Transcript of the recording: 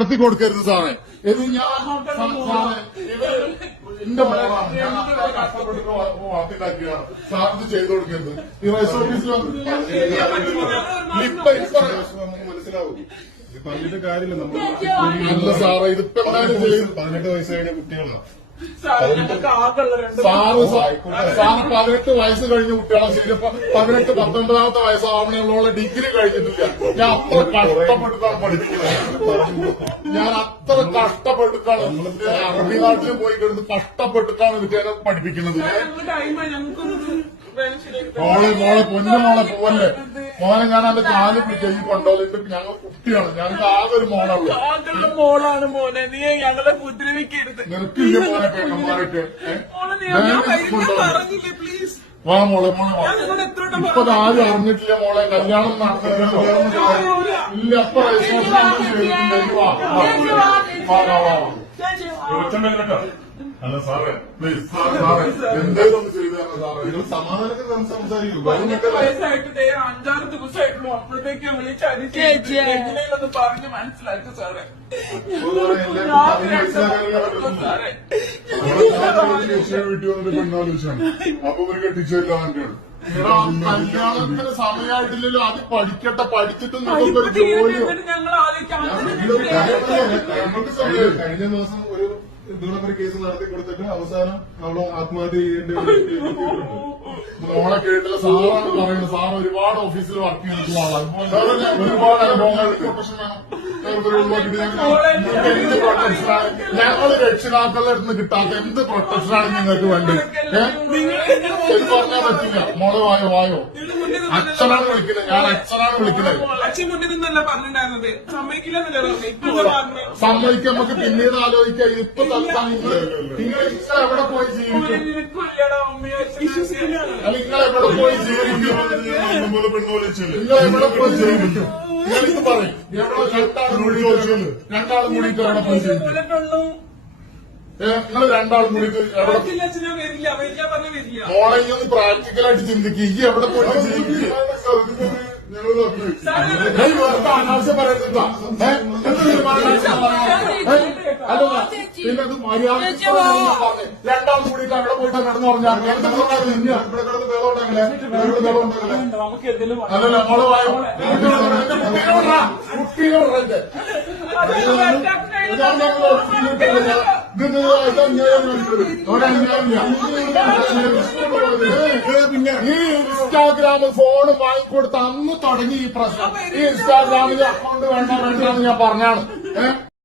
നടത്തി കൊടുക്കരുത് സാറേ. ഇത് ഞാൻ സാറേ എന്റെ മോളാണ്, ഞാൻ കഷ്ടപ്പെട്ട് വളർത്തിണ്ടാക്കിയാണ്. സാറിന് ചെയ്തു കൊടുക്കരുത്. ഈ റൈസ് ഓഫീസിൽ മനസ്സിലാവും. പറഞ്ഞിട്ട് കാര്യമില്ല. നമ്മൾ അല്ല സാറേ, ഇതിപ്പോ എന്തായാലും ചെയ്യും. 18 വയസ്സ് കഴിഞ്ഞ കുട്ടികളാണ്. സാറ് 18 വയസ്സ് കഴിഞ്ഞ കുട്ടികളെ ശരിയപ്പോ 18, 19 വയസ്സാവണുള്ള ഡിഗ്രി കഴിഞ്ഞിട്ടില്ല. ഞാൻ അത്ര കഷ്ടപ്പെട്ടിട്ടാണ് പഠിപ്പിക്കുന്നത്. ഞാൻ അത്ര കഷ്ടപ്പെട്ടിട്ടാണ് അറബി നാട്ടിൽ പോയി കിടന്ന് കഷ്ടപ്പെട്ടിട്ടാണ് വിദ്യാലയം പഠിപ്പിക്കുന്നത്. മോളെ പൊന്നുമോളെ പോവല്ലേ മോനെ, ഞാൻ എന്റെ കാല് പിടിച്ച ഈ കൊണ്ടോലിട്ട് ഞങ്ങൾ കുട്ടിയാണ്. ഞങ്ങൾക്ക് ആകെ ഒരു മോളുള്ളൂ. മോളാണ് മോനെ, നീ ഞങ്ങളെ ഉപദ്രവിക്കരുത്. നിനക്കില്ല മോനെ കേട്ടന്മാരൊക്കെ പറഞ്ഞില്ലേ പ്ലീസ്. വാ മോളെ ഇപ്പൊ ആരും അറിഞ്ഞിട്ടില്ല മോളെ. കല്യാണം നടന്നിട്ടില്ല. ഇല്ല അപ്പൊ അല്ല സാറേ, പ്ലീസ് സാറേ എന്തേലും ഒന്ന് ചെയ്തു തരണം സാറേ. നിങ്ങൾ സമാധാനത്തിൽ സംസാരിക്കൂ. 18 വയസ്സായിട്ട് 5-6 ദിവസമായിട്ടുള്ളൂ. അപ്പോഴത്തേക്ക് വിളിച്ചൊന്ന് പറഞ്ഞ് മനസ്സിലാക്കി സാറേ. സാറേ വീട്ടിൽ വന്നിട്ട് പെണ്ണാലോചിച്ചാണ്. അപ്പൊ ഒരു കെട്ടിച്ചില്ല കല്യാണത്തിന് സമയമായിട്ടില്ലല്ലോ. അത് പഠിക്കട്ടെ, പഠിച്ചിട്ട് നിങ്ങൾക്കൊരു ജോലിയോ. ഞങ്ങൾ കഴിഞ്ഞ ദിവസം ഒരു ദൂരപ്പുര കേസ് നടത്തി കൊടുത്തിട്ട് അവസാനം അവള് ആത്മഹത്യ ചെയ്യേണ്ടി മോളെ കേട്ടില്ല. സാറാണ് പറയുന്നത്. സാർ ഒരുപാട് ഓഫീസിൽ വർക്ക് ചെയ്യുന്ന ആളാണ്. ഒരുപാട് അനുഭവങ്ങൾ പ്രൊഫഷൻ വേണം. എന്ത് പ്രൊട്ടക്ഷനാണ് ഞങ്ങൾ രക്ഷിതാക്കളുടെ അടുത്ത് കിട്ടാത്ത എന്ത് പ്രൊട്ടക്ഷനാണ് നിങ്ങൾക്ക് വേണ്ടത്? ഇത് പറഞ്ഞാൽ പറ്റില്ല. മോളെ വായോ അച്ഛനാണ് വിളിക്കുന്നത്. ഞാൻ അച്ഛനാണ് വിളിക്കുന്നത്. അച്ഛൻ മുന്നിൽ നിന്നല്ല പറഞ്ഞിട്ടുണ്ടായിരുന്നത്. സമ്മതിക്കില്ലെന്നല്ലേ പറഞ്ഞു. സമ്മതിക്കാൻ നമുക്ക് പിന്നീട് ആലോചിക്കാം. ഇപ്പൊ തൽക്കാലം നിങ്ങൾ എവിടെ പോയി ജീവിക്കും? നിങ്ങൾ എവിടെ പോയി ജീവിക്കും? നിങ്ങൾ എവിടെ പോയി ജീവിക്കും? നിങ്ങളിത് പറയും. രണ്ടാളും കൂടിയിട്ട് എവിടെ പോയി ജീവിക്കും? നിങ്ങൾ രണ്ടാളും കൂടിയിട്ട് എവിടെ? മോളെ ഈ ഒന്ന് പ്രാക്ടിക്കലായിട്ട് ചിന്തിക്കുക. ഈ എവിടെ പോയിട്ട് ജീവിക്കുക? അനാവശ്യം പറയുന്നില്ല. പിന്നെ അത് മര്യാദ രണ്ടാളും കൂടിയിട്ട് അവിടെ പോയിട്ട് കിടന്നു പറഞ്ഞാൽ എന്ത് ഇവിടെ കിടന്ന് ബഹളം ഉണ്ടാക്കലേ? അല്ലല്ല മോള് വായോ കുട്ടിയോട് പിന്നെ ഈ ഇൻസ്റ്റാഗ്രാമിൽ ഫോണ് വാങ്ങിക്കൊടുത്ത് അന്ന് തുടങ്ങി ഈ പ്രശ്നം. ഈ ഇൻസ്റ്റാഗ്രാമിൽ അക്കൗണ്ട് വേണ്ടെന്ന് ഞാൻ പറഞ്ഞാണ്.